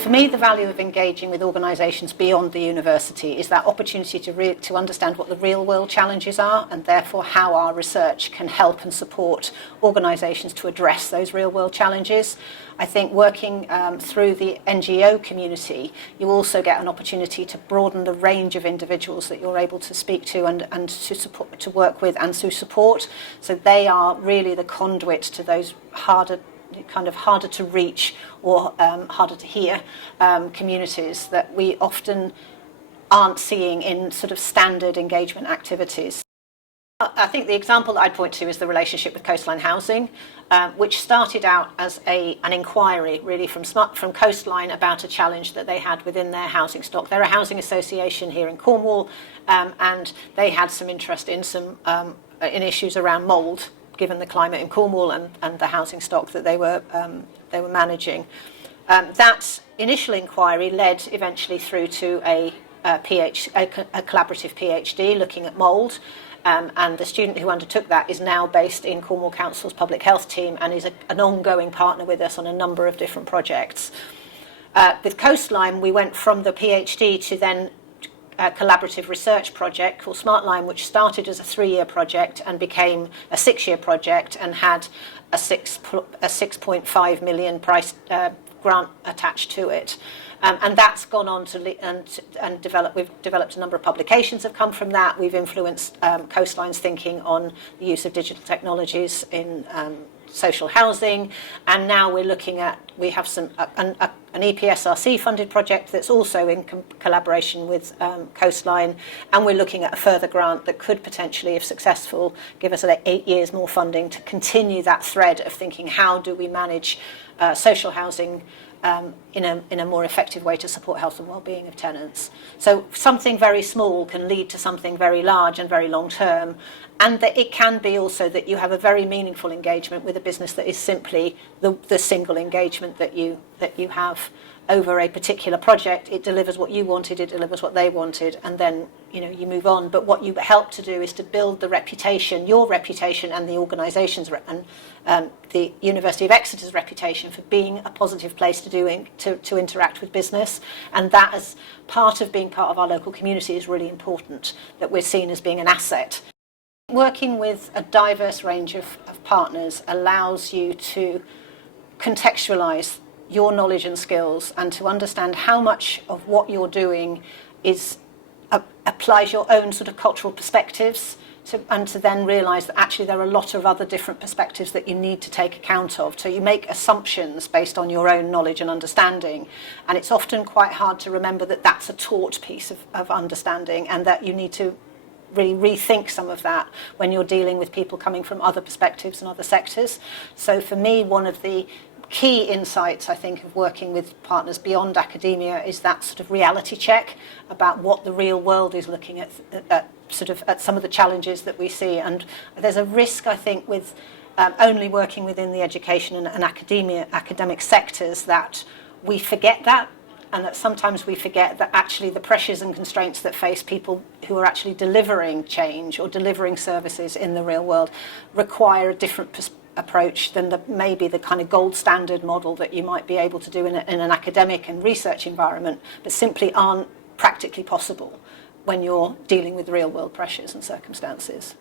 For me, the value of engaging with organisations beyond the university is that opportunity to understand what the real world challenges are, and therefore how our research can help and support organisations to address those real world challenges. I think working through the NGO community, you also get an opportunity to broaden the range of individuals that you're able to speak to and to support, to work with and to support. So they are really the conduit to those harder to reach or harder to hear communities that we often aren't seeing in sort of standard engagement activities. I think the example that I'd point to is the relationship with Coastline Housing, which started out as an inquiry really from Coastline about a challenge that they had within their housing stock. They're a housing association here in Cornwall, and they had some interest in in issues around mould, given the climate in Cornwall and the housing stock that they were managing. That initial inquiry led eventually through to a collaborative PhD looking at mould, and the student who undertook that is now based in Cornwall Council's public health team and is an ongoing partner with us on a number of different projects. With Coastline, we went from the PhD to then a collaborative research project called SmartLime, which started as a 3-year project and became a 6-year project and had a 6.5 million price grant attached to it. And that's gone on to and develop. We've developed a number of publications have come from that. We've influenced Coastline's thinking on the use of digital technologies in social housing, and now we're looking at, we have an EPSRC funded project that's also in collaboration with Coastline, and we're looking at a further grant that could potentially, if successful, give us 8 years more funding to continue that thread of thinking how do we manage social housing in a more effective way to support health and well-being of tenants. So something very small can lead to something very large and very long-term, and that it can be also that you have a very meaningful engagement with a business that is simply the single engagement that you have over a particular project. It delivers what you wanted, it delivers what they wanted, and then you move on. But what you help to do is to build the reputation, your reputation, and the organisation's and the University of Exeter's reputation for being a positive place to interact with business. And that, as part of being part of our local community, is really important, that we're seen as being an asset. Working with a diverse range of partners allows you to contextualise your knowledge and skills and to understand how much of what you're doing applies your own sort of cultural perspectives, and to then realise that actually there are a lot of other different perspectives that you need to take account of. So you make assumptions based on your own knowledge and understanding, and it's often quite hard to remember that that's a taught piece of understanding, and that you need to really rethink some of that when you're dealing with people coming from other perspectives and other sectors. So for me, one of the key insights, I think, of working with partners beyond academia is that sort of reality check about what the real world is looking at some of the challenges that we see. And there's a risk, I think, with only working within the education and academic sectors, that we forget that, and that sometimes we forget that actually the pressures and constraints that face people who are actually delivering change or delivering services in the real world require a different approach than maybe the kind of gold standard model that you might be able to do in an academic and research environment, but simply aren't practically possible when you're dealing with real world pressures and circumstances.